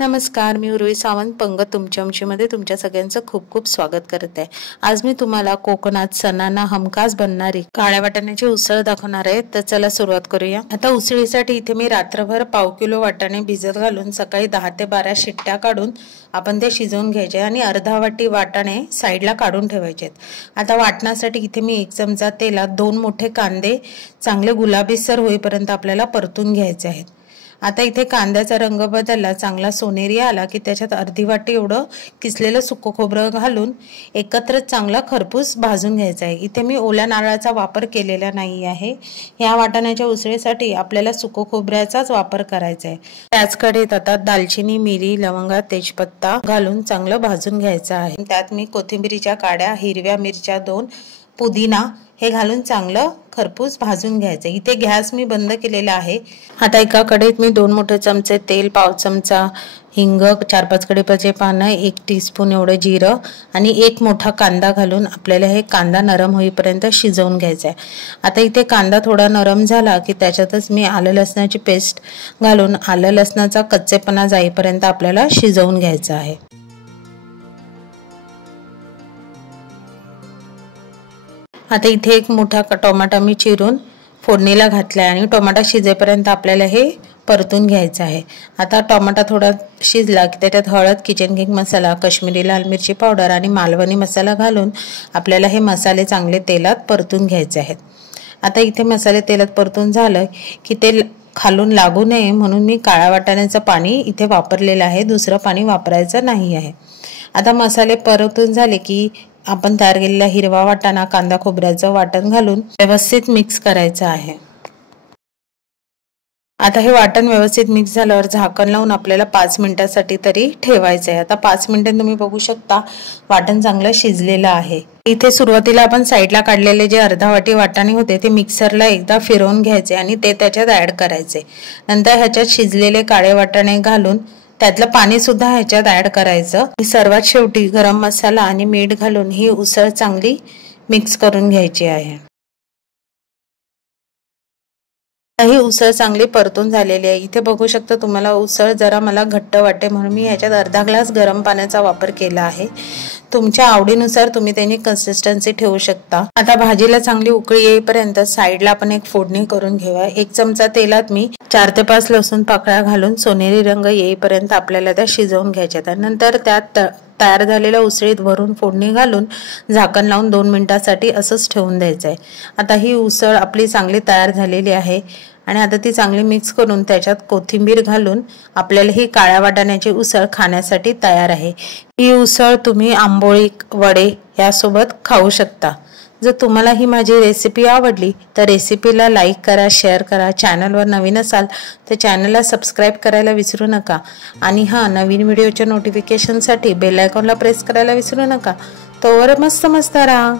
नमस्कार, मी उर्वी सावंत पंगत तुमच्या आमचीमध्ये तुमच्या सगळ्यांचं खूप खूप स्वागत करत आहे। आज मी तुम्हाला कोकणात सणांना हमखास बनणारी काळ्या वाटाण्याची उसळ दाखवणार आहे। तर चला सुरुवात करूया। आता उसळीसाठी इथे मी रात्रभर पाव किलो वाटाणे भिजत घालून सकाळी 10 ते 12 शिट्ट्या काढून आपण ते शिजवून घ्यायचे आणि अर्धा वाटी वाटाणे साईडला काढून ठेवायचे। आता वाटण्यासाठी इथे मी 1 चमचा तेलात 2 मोठे कांदे चांगले गुलाबीसर होईपर्यंत आपल्याला परतून घ्यायचे आहेत। आता इथे कांद्याचा रंग बदलला, चांगला सोनेरी आला की त्याच्यात अर्धी वाटी एवढं किसलेलं सुकं खोबरं घालून एकत्र चांगला खरपूस भाजून घ्यायचा आहे। इथे मी ओल्या नारळाचा वापर केलेला नाही आहे। या वाटाण्याच्या उसळीसाठी आपल्याला सुकं खोबऱ्याचाच वापर करायचा आहे। त्याच कढईत आता दालचिनी, मिरी, लवंगा, तेजपत्ता घालून चांगलं भाजून घ्यायचं आहे। त्यात मी कोथिंबीरीच्या काड्या, हिरव्या मिरच्या 2, पुदिना हे घालून चांगलं खरपूस भाजून घ्यायचं। इथे गॅस मी बंद केलेला आहे। आता एका कढईत मी 2 मोठे चमचे तेल, पाव चमचा हिंग, 4-5 कढीपत्त्याचे पानं, 1 टीस्पून एवढे जिरं आणि 1 मोठा कांदा घालून आपल्याला हे कांदा नरम होईपर्यंत शिजवून घ्यायचा आहे। आता इथे कांदा थोडा नरम झाला की त्याच्यातच मी आलं लसणाची पेस्ट घालून आलं लसणाचा कच्चेपणा जाईपर्यंत आपल्याला शिजवून घ्यायचं आहे। आता इथे 1 मोठा टोमॅटो मी चिरून फोडणीला घातलाय आणि टोमॅटो शिजेपर्यंत आपल्याला हे परतून घ्यायचं आहे। आता टोमॅटो थोडा शिजला की त्याच्यात हळद, किचन किंग मसाला, काश्मीरी लाल मिरची पावडर आणि मालवणी मसाला घालून आपल्याला हे मसाले चांगले तेलात परतून घ्यायचे आहेत। आता इथे मसाले तेलात परतून झालं की ते खालून लागू नये म्हणून मी काळ्या वाटाण्याचं पाणी इथे वापरलेलं आहे, दुसरं पाणी वापरायचं नाही आहे। आता मसाले परतून झाले की आपण तयार केलेला हिरवा वाटाणा, कांदा खोबऱ्याचं वाटण घालून व्यवस्थित मिक्स करायचं आहे। आता हे वाटण व्यवस्थित मिक्स झाल्यावर झाकण लावून आपल्याला 5 मिनिटांसाठी तरी ठेवायचं आहे। आता 5 मिनिटांनी तुम्ही बघू शकता वाटण चांगलं शिजलेलं आहे। इथे सुरुवातीला आपण साईडला काढलेले जे अर्धा वाटी वाटाणे होते ते मिक्सरला एकदा फिरवून घ्यायचे आणि ते त्याच्यात ऍड करायचे। नंतर ह्याच्यात शिजलेले काळे वाटाणे घालून त्यातलं पाणी सुद्धा ह्याच्यात ऍड करायचं। सर्वात शेवटी गरम मसाला आणि मीठ घालून ही उसळ चांगली मिक्स करून घ्यायची आहे। ही उसळ चांगली परतून झालेली आहे। इथे बघू शकता तुम्हाला उसळ जरा मला घट्ट वाटते म्हणून मी ह्याच्यात अर्धा ग्लास गरम पाण्याचा वापर केला आहे। तुमच्या आवडीनुसार तुम्ही त्याची कन्सिस्टन्सी ठेवू शकता। आता भाजीला चांगली उकळी येईपर्यंत साईडला आपण एक फोडणी करून घेऊया। 1 चमचा तेलात मी 4 ते 5 लसूण पाकळ्या घालून सोनेरी रंग येईपर्यंत आपल्याला त्या शिजवून घ्यायच्या। नंतर त्यात तयार झालेल्या उसळीत भरून फोडणी घालून झाकण लावून 2 मिनिटांसाठी असंच ठेवून द्यायचं आहे। आता ही उसळ आपली चांगली तयार झालेली आहे आणि आता ती चांगली मिक्स करून त्याच्यात कोथिंबीर घालून आपल्याला ही काळ्या वाटाण्याची उसळ खाण्यासाठी तयार आहे। ही उसळ तुम्ही आंबोळी, वडे यासोबत खाऊ शकता। जर तुम्हाला ही माझी रेसिपी आवडली तर रेसिपीला लाईक करा, शेअर करा। चॅनलवर नवीन असाल तर चॅनलला सबस्क्राईब करायला विसरू नका आणि नवीन व्हिडिओच्या नोटिफिकेशनसाठी बेल आयकॉनला प्रेस करायला विसरू नका। तोवर मस्त राहा।